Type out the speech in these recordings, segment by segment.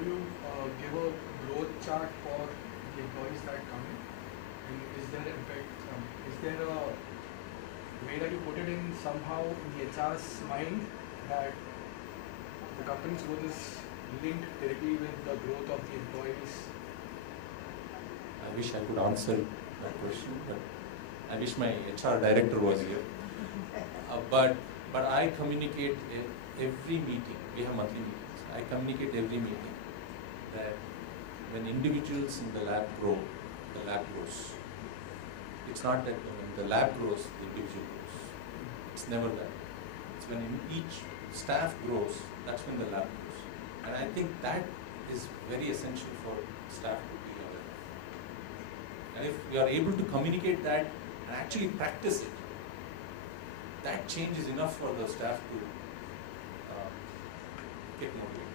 do you give a growth chart for the employees that come in? And is there in fact, is there a way that you put it in somehow in the HR's mind that the company's growth is linked directly with the growth of the employees? I wish I could answer that question, but I wish my HR director was here. But I communicate every meeting. We have monthly meetings. I communicate every meeting that when individuals in the lab grow, the lab grows. It's not that when the lab grows, the individual grows. It's never that. It's when each staff grows, that's when the lab grows. And I think that is very essential for staff to be aware of. And if you are able to communicate that and actually practice it, that change is enough for the staff to get motivated.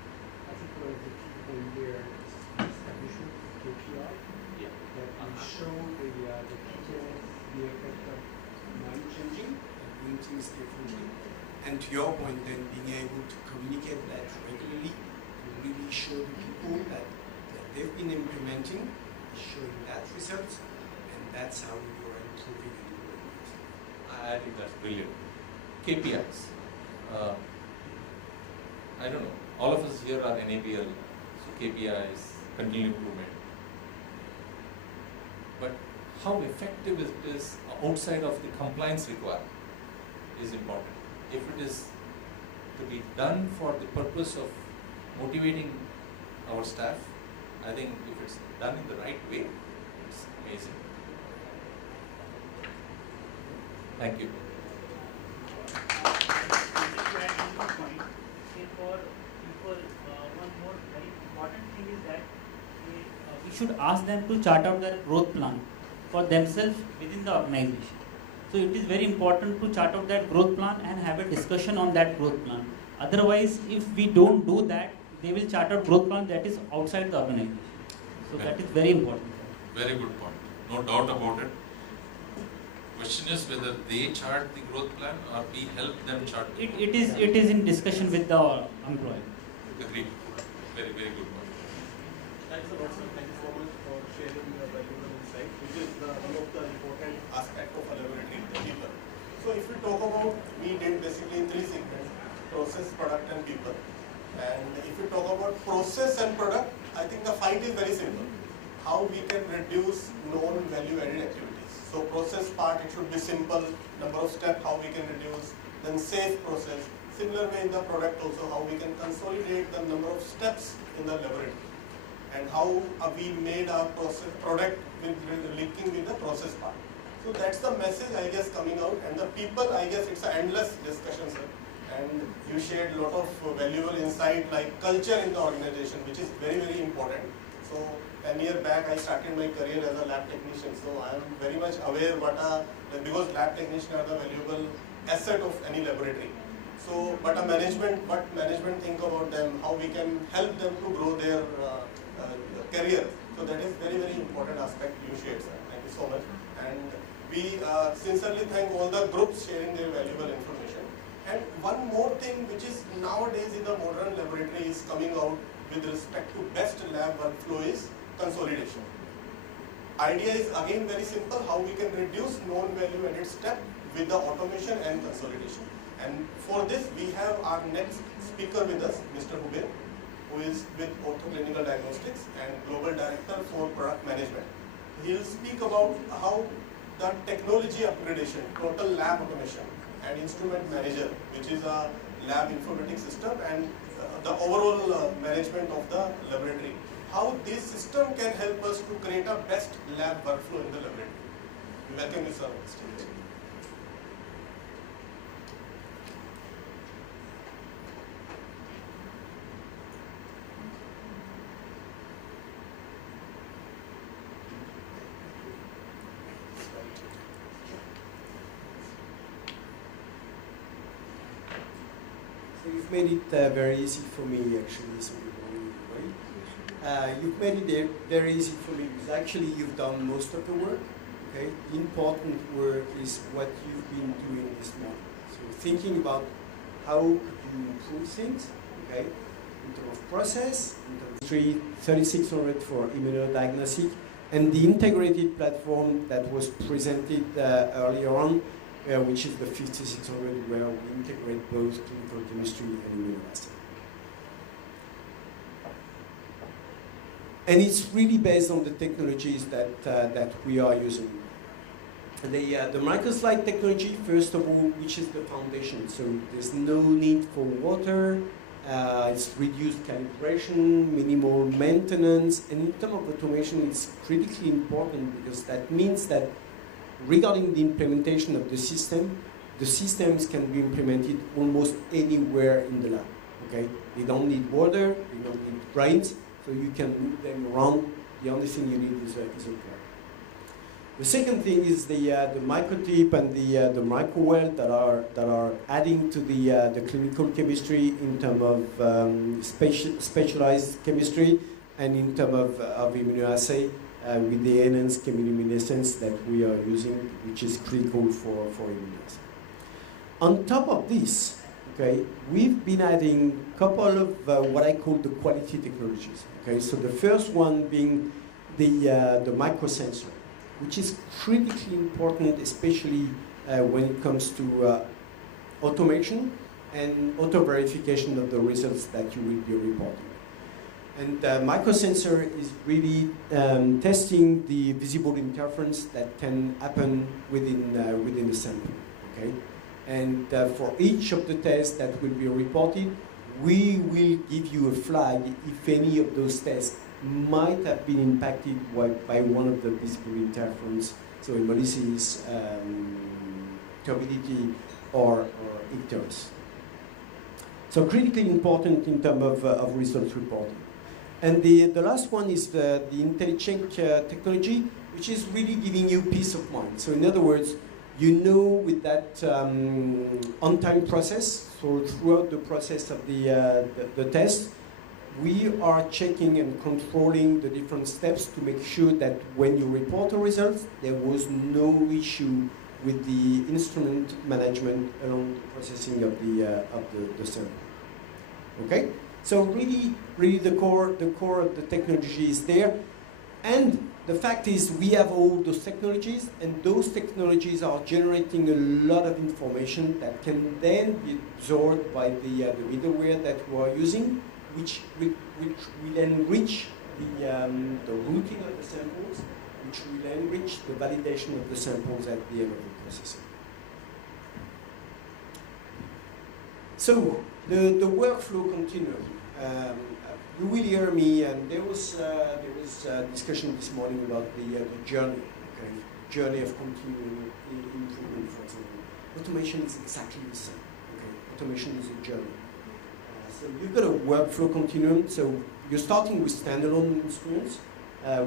I think one of the key point there is establishment of KPI. Yeah. That will show the people the effect of mind changing and doing things differently. And to your point, then being able to communicate that regularly to really show the people that they've been implementing, showing that results, and that's how you are improving and growing it. I think that's brilliant. KPIs. I don't know. All of us here are NABL, so KPIs, continual improvement. But how effective it is outside of the compliance requirement is important. If it is to be done for the purpose of motivating our staff, I think if it's done in the right way, it's amazing. Thank you. For people, one more very important thing is that we should ask them to chart out their growth plan for themselves within the organization. So it is very important to chart out that growth plan and have a discussion on that growth plan. Otherwise, if we don't do that, they will chart out growth plan that is outside the organization. So that is very important. Very good point. No doubt about it. Question is whether they chart the growth plan or we help them chart the growth plan. It is in discussion with the employee. Agreed. Very, very good point. Thanks a lot, sir. Thank you so much for sharing your valuable insight, which is one of the important aspects of a laboratory, the people. So if we talk about, we did basically in three segments, process, product and people. And if we talk about process and product, I think the fight is very simple. How we can reduce known value-added activities. So process part, it should be simple, number of steps, how we can reduce, then safe process. Similar way in the product also, how we can consolidate the number of steps in the laboratory. And how we made our process product with linking with the process part. So that's the message, I guess, coming out. And the people, I guess, it's an endless discussion, sir. And you shared a lot of valuable insight like culture in the organization, which is very, very important. So 10 years back, I started my career as a lab technician. So I am very much aware because lab technicians are the valuable asset of any laboratory. So, but what management think about them, how we can help them to grow their career. So that is very, very important aspect you shared, sir. Thank you so much. And we sincerely thank all the groups sharing their valuable information. And one more thing which is nowadays in the modern laboratory is coming out with respect to best lab workflow is consolidation. Idea is again very simple, how we can reduce known value added step with the automation and consolidation. And for this we have our next speaker with us, Mr. Hubert, who is with Ortho Clinical Diagnostics and Global Director for Product Management. He will speak about how the technology upgradation, total lab automation and instrument manager, which is a lab informatics system, and the overall management of the laboratory. How this system can help us to create a best lab workflow in the laboratory. We welcome you, sir, on stage. So you've made it very easy for me, actually, so you've made it very easy for me because actually you've done most of the work. Okay, the important work is what you've been doing this morning. So thinking about how could you improve things. Okay, in terms of process, in terms of 3600 for immunodiagnostic, and the integrated platform that was presented earlier on, which is the 5600, where we integrate both clinical chemistry and immunoassay. And it's really based on the technologies that we are using. The microslide technology, first of all, which is the foundation. So there's no need for water. It's reduced calibration, minimal maintenance, and in terms of automation, it's critically important because that means that regarding the implementation of the systems can be implemented almost anywhere in the lab. Okay, they don't need water, they don't need brains, so you can move them around. The only thing you need is a car. The second thing is the microtip and the microwell that are adding to the clinical chemistry in terms of specialized chemistry and in terms of immunoassay with the enhanced chemiluminescence that we are using, which is critical for immunoassay. On top of this, okay, we've been adding a couple of what I call the quality technologies. Okay, so the first one being the microsensor, which is critically important, especially when it comes to automation and auto-verification of the results that you will be reporting. And microsensor is really testing the visible interference that can happen within the sample. Okay, and for each of the tests that will be reported, we will give you a flag if any of those tests might have been impacted by one of the visible interference, so hemolysis, turbidity, or icterus. So critically important in terms of results reporting. And the last one is the IntelliCheck technology, which is really giving you peace of mind. So in other words, you know with that on-time process, so throughout the process of the test, we are checking and controlling the different steps to make sure that when you report the results, there was no issue with the instrument management along the processing of the sample. Okay, so really the core of the technology is there, and the fact is we have all those technologies, and those technologies are generating a lot of information that can then be absorbed by the middleware that we are using, which will enrich the routing of the samples, which will enrich the validation of the samples at the end of the processing. So the workflow continuum. You will hear me, and there was discussion this morning about the journey, okay? Journey of continuing improvement, for example. Automation is exactly the same. Okay? Automation is a journey. So you've got a workflow continuum. So you're starting with standalone instruments,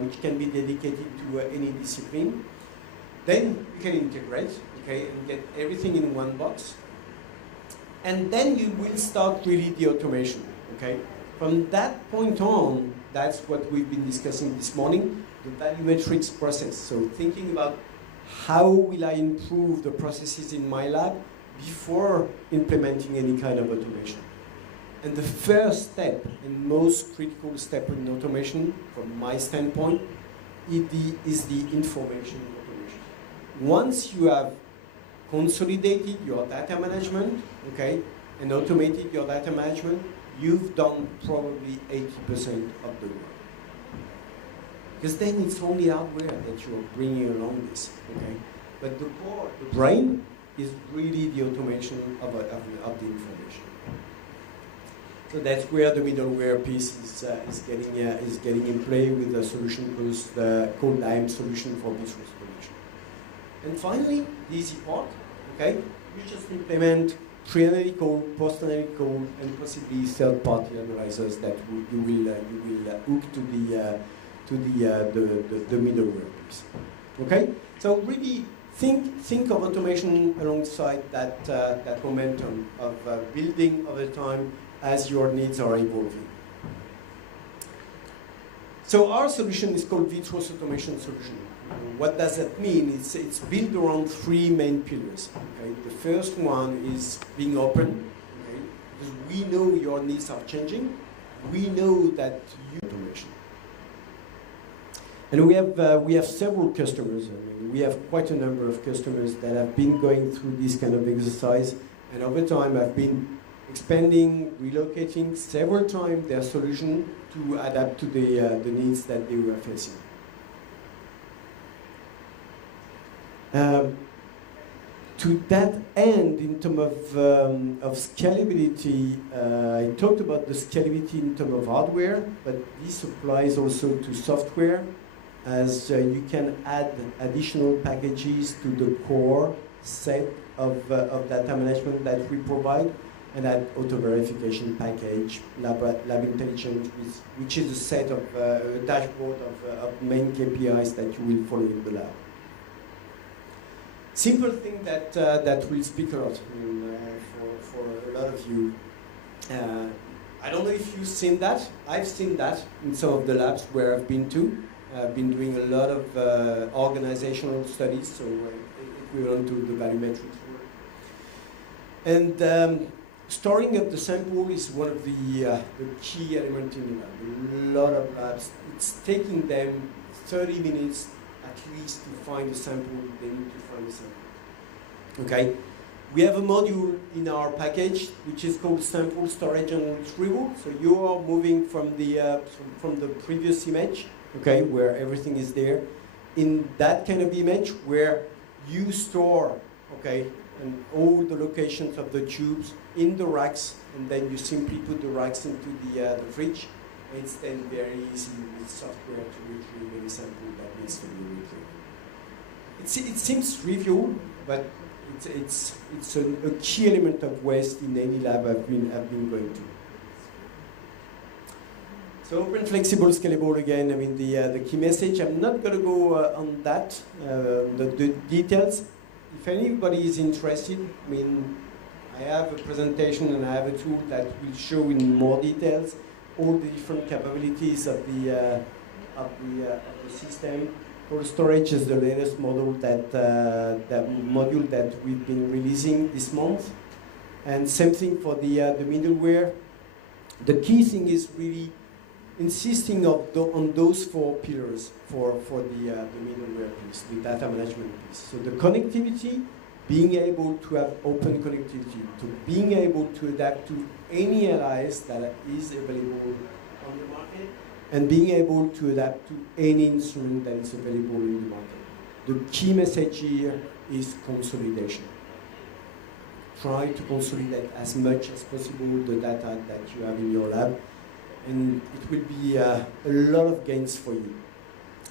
which can be dedicated to any discipline. Then you can integrate, okay, and get everything in one box. And then you will start really the automation, okay? From that point on, that's what we've been discussing this morning, the volumetrics process. So thinking about how will I improve the processes in my lab before implementing any kind of automation. And the first step and most critical step in automation, from my standpoint, is the information automation. Once you have consolidated your data management, okay, and automated your data management, you've done probably 80% of the work. Because then it's only hardware that you are bringing along this, okay? But the core, the brain, is really the automation of the information. So that's where the middleware piece is getting in play with a solution called IM solution for visual automation. And finally, the easy part, okay? You just implement pre-analytical, post-analytical, and possibly third-party analyzers that you will hook to the middleware piece. Okay, so really think of automation alongside that momentum of building over time as your needs are evolving. So our solution is called Vitros Automation Solution. What does that mean? It's built around three main pillars. Okay? The first one is being open, okay? Because we know your needs are changing, we know that you automation. And we have several customers. I mean, we have quite a number of customers that have been going through this kind of exercise, and over time have been expanding, relocating several times their solution to adapt to the needs that they were facing. To that end, in terms of scalability, I talked about the scalability in terms of hardware, but this applies also to software, as you can add additional packages to the core set of data management that we provide, and add auto-verification package, lab intelligence, which is a set of a dashboard of main KPIs that you will follow in the lab. Simple thing that will speak a lot, I mean, for a lot of you. I don't know if you've seen that. I've seen that in some of the labs where I've been to. I've been doing a lot of organizational studies, so equivalent to the volumetrics work. And storing of the sample is one of the key elements in the lab. A lot of labs, it's taking them 30 minutes at least to find a sample. They need to find a sample. Okay, we have a module in our package which is called sample storage and retrieval. So you are moving from the previous image, okay, where everything is there, in that kind of image where you store, okay, and all the locations of the tubes in the racks, and then you simply put the racks into the fridge. It's then very easy with software to retrieve any sample that needs to be retrieved. It seems trivial, but it's a key element of waste in any lab I've been going to. So open, flexible, scalable again. I mean the key message. I'm not going to go on that, the details. If anybody is interested, I mean, I have a presentation and I have a tool that will show in more details all the different capabilities of the system. For storage is the latest model module that we've been releasing this month, and same thing for the middleware. The key thing is really insisting on those 4 pillars for the middleware piece, the data management piece. So the connectivity, being able to have open connectivity, to being able to adapt to any LIS that is available on the market, and being able to adapt to any instrument that is available in the market. The key message here is consolidation. Try to consolidate as much as possible the data that you have in your lab, and it will be a lot of gains for you.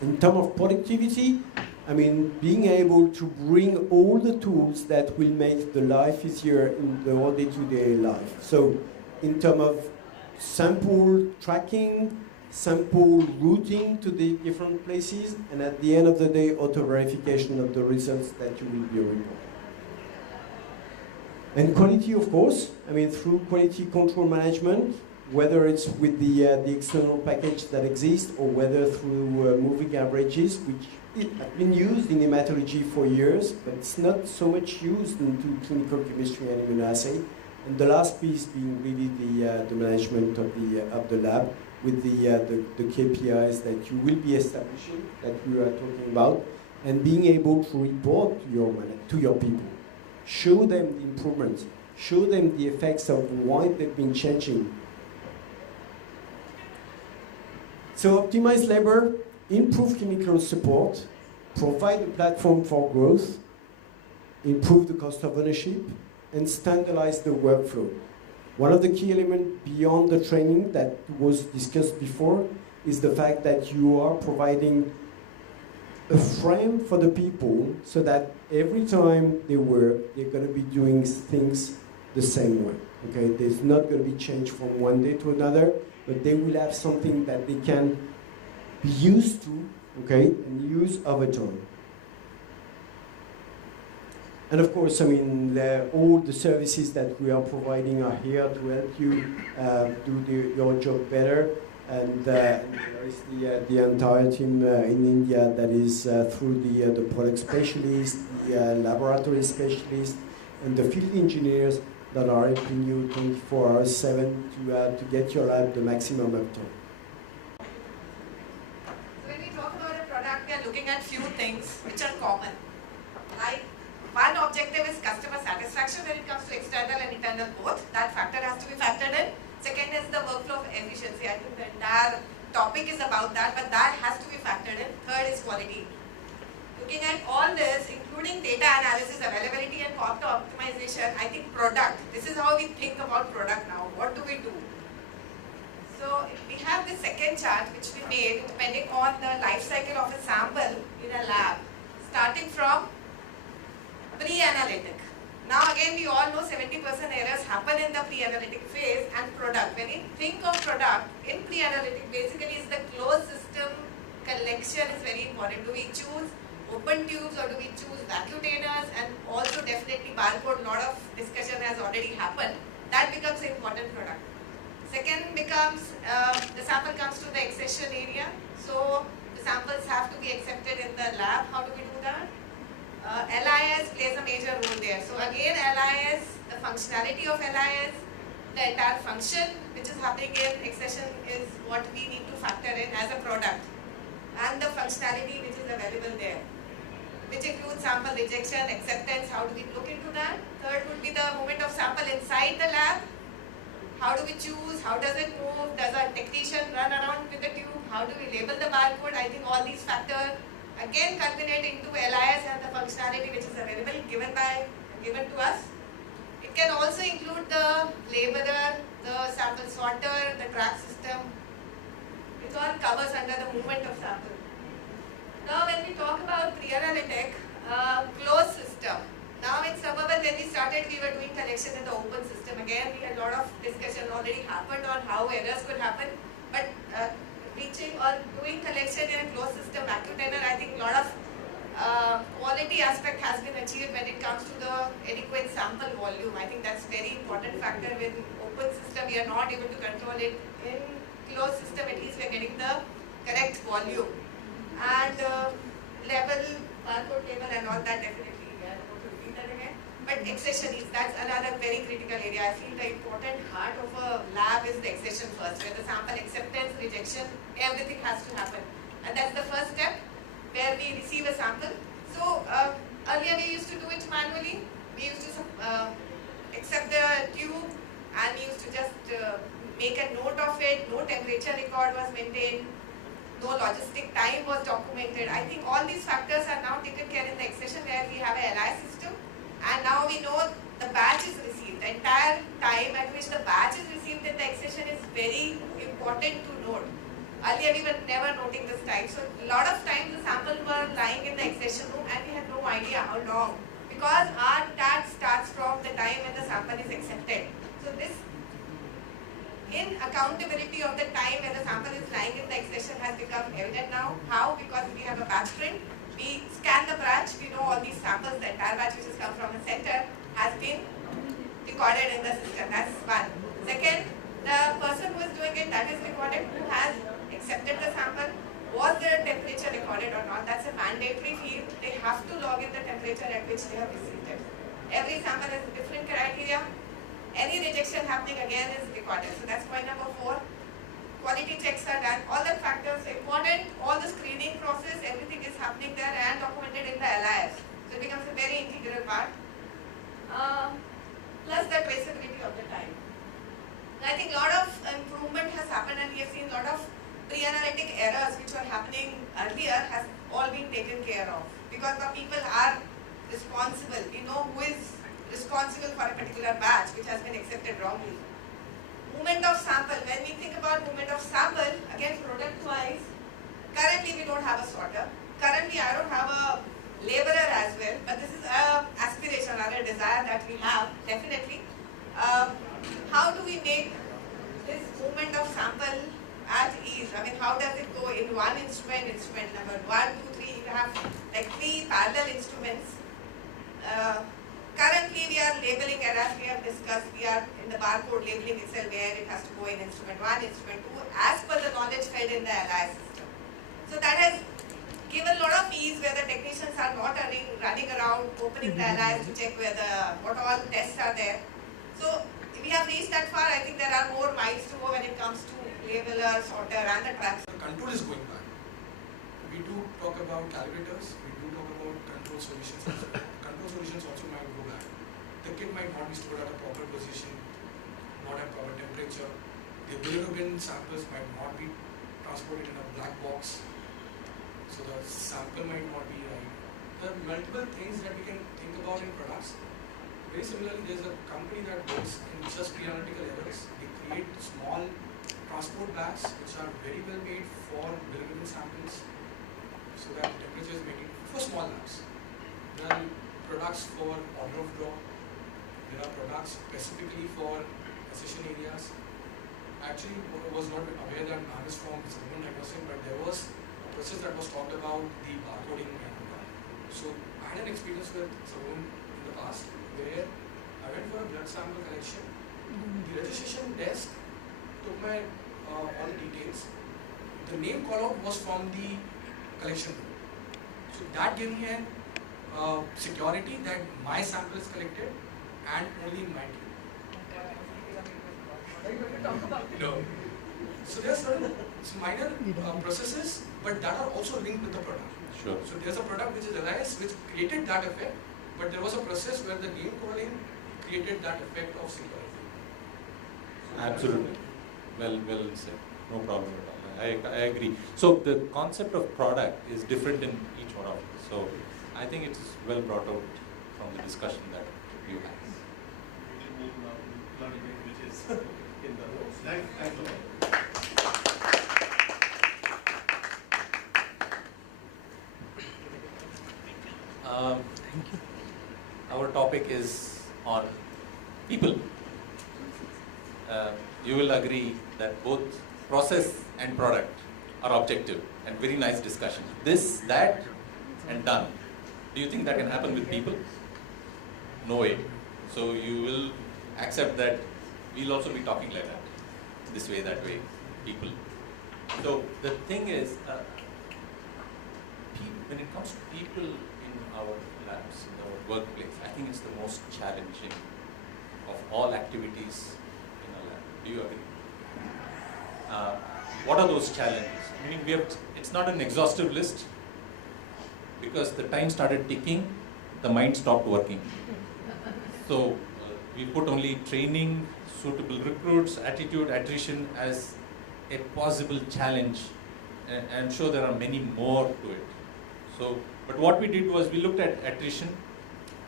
In terms of productivity, I mean, being able to bring all the tools that will make the life easier in the day-to-day life. So, in terms of sample tracking, sample routing to the different places, and at the end of the day, auto-verification of the results that you will be reporting. And quality, of course, I mean, through quality control management, whether it's with the external package that exists, or whether through moving averages, which have been used in hematology for years, but it's not so much used into clinical chemistry and immunoassay. And the last piece being really the management of the lab with the KPIs that you will be establishing, that we are talking about, and being able to report to your people. Show them the improvements, show them the effects of why they've been changing. So optimize labor, improve clinical support, provide a platform for growth, improve the cost of ownership, and standardize the workflow. One of the key elements beyond the training that was discussed before is the fact that you are providing a frame for the people so that every time they work, they're going to be doing things the same way. Okay, there's not going to be change from one day to another, but they will have something that they can be used to, okay, and use over time. And of course, I mean, all the services that we are providing are here to help you do your job better. And there is the entire team in India that is through the product specialists, the laboratory specialists, and the field engineers that are helping you 24 hours 7 to get your lab the maximum uptime. So when we talk about a product, we are looking at few things which are common. Like one objective is customer satisfaction when it comes to external and internal both. That factor has to be factored in. Second is the workflow efficiency. I think the entire topic is about that, but that has to be factored in. Third is quality. Looking at all this, including data analysis, availability and cost optimization, I think product. This is how we think about product now. What do we do? So we have the second chart which we made depending on the life cycle of a sample in a lab, starting from pre-analytic. Now again we all know 70% errors happen in the pre-analytic phase, and product. When we think of product in pre-analytic, basically is the closed system collection is very important. Do we choose open tubes or do we choose vacuumators? And also definitely barcode, lot of discussion has already happened. That becomes an important product. Second becomes, the sample comes to the accession area. So the samples have to be accepted in the lab. How do we do that? LIS plays a major role there. So again, LIS, the functionality of LIS, the entire function which is happening in accession is what we need to factor in as a product. And the functionality which is available there, which includes sample rejection, acceptance. How do we look into that? Third would be the movement of sample inside the lab. How do we choose? How does it move? Does a technician run around with the tube? How do we label the barcode? I think all these factors again culminate into LIS and the functionality which is available given to us. It can also include the labeler, the sample sorter, the track system. It all covers under the movement of sample. Now when we talk about pre-analytic, closed system. Now in Suburban when we started, we were doing collection in the open system. Again, we had a lot of discussion already happened on how errors could happen. But reaching or doing collection in a closed system vacuum-tenor, I think a lot of quality aspect has been achieved when it comes to the adequate sample volume. I think that's very important factor. With open system, we are not able to control it. In closed system, at least we are getting the correct volume. And level, barcode table and all that definitely. I don't want to repeat that again. But accession is, that's another very critical area. I feel the important heart of a lab is the accession first, where the sample acceptance, rejection, everything has to happen. And that's the first step where we receive a sample. So earlier we used to do it manually. We used to accept the tube and we used to just make a note of it. No temperature record was maintained. No logistic time was documented. I think all these factors are now taken care in the accession where we have a LI system. And now we know the batch is received. The entire time at which the batch is received in the accession is very important to note. Earlier we were never noting this time. So a lot of times the samples were lying in the accession room and we had no idea how long. Because our tag starts from the time when the sample is accepted. So this in accountability of the time when the sample is lying in the accession has become evident now. How? Because we have a batch print. We scan the batch, we know all these samples, the entire batch which has come from a center has been recorded in the system. That's one. Second, the person who is doing it, that is recorded, who has accepted the sample. Was their temperature recorded or not? That's a mandatory field. They have to log in the temperature at which they have received it. Every sample has a different criteria. Any rejection happening again is recorded. So that's point number 4. Quality checks are done. All the factors are important. All the screening process, everything is happening there and documented in the LIS. So it becomes a very integral part. Plus the traceability of the time. I think a lot of improvement has happened and we have seen a lot of pre-analytic errors which were happening earlier has all been taken care of. Because the people are responsible. We know who is responsible for a particular batch which has been accepted wrongly. Movement of sample. When we think about movement of sample, again product wise, currently we don't have a sorter. Currently I don't have a labeler as well, but this is an aspiration or a desire that we have, definitely. How do we make this movement of sample at ease? I mean, how does it go in one instrument number 1, 2, 3, you have like 3 parallel instruments. Currently we are labeling, and as we have discussed, we are in the barcode labeling itself where it has to go in instrument 1, instrument 2, as per the knowledge fed in the LI system. So that has given a lot of ease where the technicians are not running around opening the LIs to check whether what all tests are there. So we have reached that far. I think there are more miles to go when it comes to labeler, sorter and the tracks. The control is going back. We do talk about calibrators, we do talk about control solutions also. Control solutions also might go back. The kit might not be stored at a proper position, not at proper temperature. The bilirubin samples might not be transported in a black box. So the sample might not be right. There are multiple things that we can think about in products. Very similarly, there's a company that works in just pre-analytical errors. They create small transport bags which are very well made for bilirubin samples so that temperature is maintained for small labs. There are products for order of draw. There are products specifically for accession areas. Actually, I was not aware that Navis from Suburban diagnostic, but there was a process that was talked about the barcoding and so I had an experience with Suburban in the past where I went for a blood sample collection. The registration desk took my all the details. The name call out was from the collection room. So that gave me an security that my sample is collected and only in my team. No. So there are certain minor processes, but that are also linked with the product. Sure. So there's a product which is Elias which created that effect, but there was a process where the name calling created that effect of security. Absolutely. Well said. No problem at all. I agree. So the concept of product is different in each one of us. So I think it's well brought out from the discussion that you had. We did need learning languages in the notes. Thanks a lot. Our topic is on people. You will agree that both process and product are objective and very nice discussion. This, that, and done. Do you think that can happen with people? No way. So you will accept that we'll also be talking like that. This way, that way, people. So the thing is, when it comes to people in our labs, in our workplace, I think it's the most challenging of all activities in a lab. Do you agree? What are those challenges? Meaning it's not an exhaustive list because the time started ticking, the mind stopped working. So we put only training, suitable recruits, attitude, attrition as a possible challenge. And I'm sure there are many more to it. So, but what we did was we looked at attrition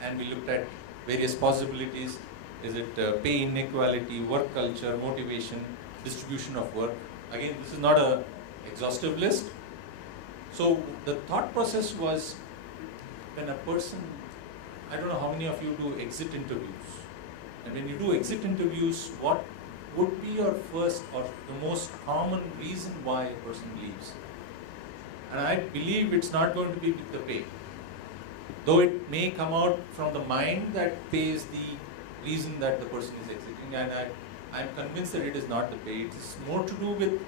and we looked at various possibilities. Is it pay inequality, work culture, motivation, distribution of work? Again, this is not an exhaustive list. So the thought process was when a person, I don't know how many of you do exit interviews. And when you do exit interviews, what would be your first or the most common reason why a person leaves? And I believe it's not going to be with the pay. Though it may come out from the mind that pay is the reason that the person is exiting, and I'm convinced that it is not the pay. It is more to do with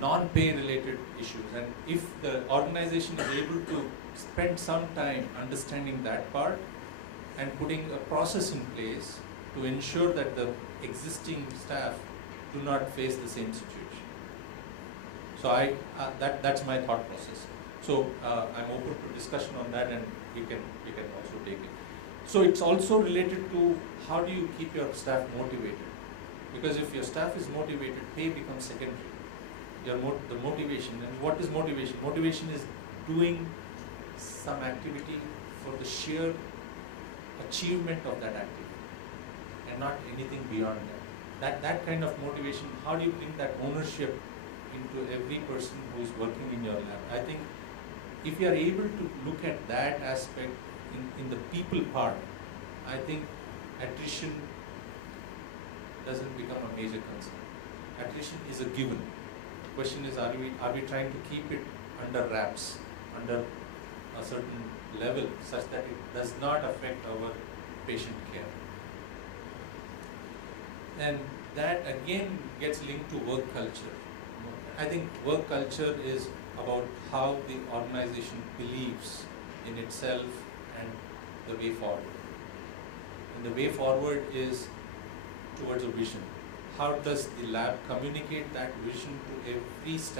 non-pay related issues. And if the organization is able to spend some time understanding that part and putting a process in place to ensure that the existing staff do not face the same situation. So that's my thought process. So I'm open to discussion on that, and we can also take it. So it's also related to how do you keep your staff motivated? Because if your staff is motivated, pay becomes secondary. The motivation, and what is motivation? Motivation is doing some activity for the sheer achievement of that activity, and not anything beyond that. That kind of motivation, how do you bring that ownership into every person who is working in your lab? I think if you are able to look at that aspect in the people part, I think attrition doesn't become a major concern. Attrition is a given. The question is, are we trying to keep it under wraps, under a certain level, such that it does not affect our patient care? And that again gets linked to work culture. I think work culture is about how the organization believes in itself and the way forward. And the way forward is towards a vision. How does the lab communicate that vision to every step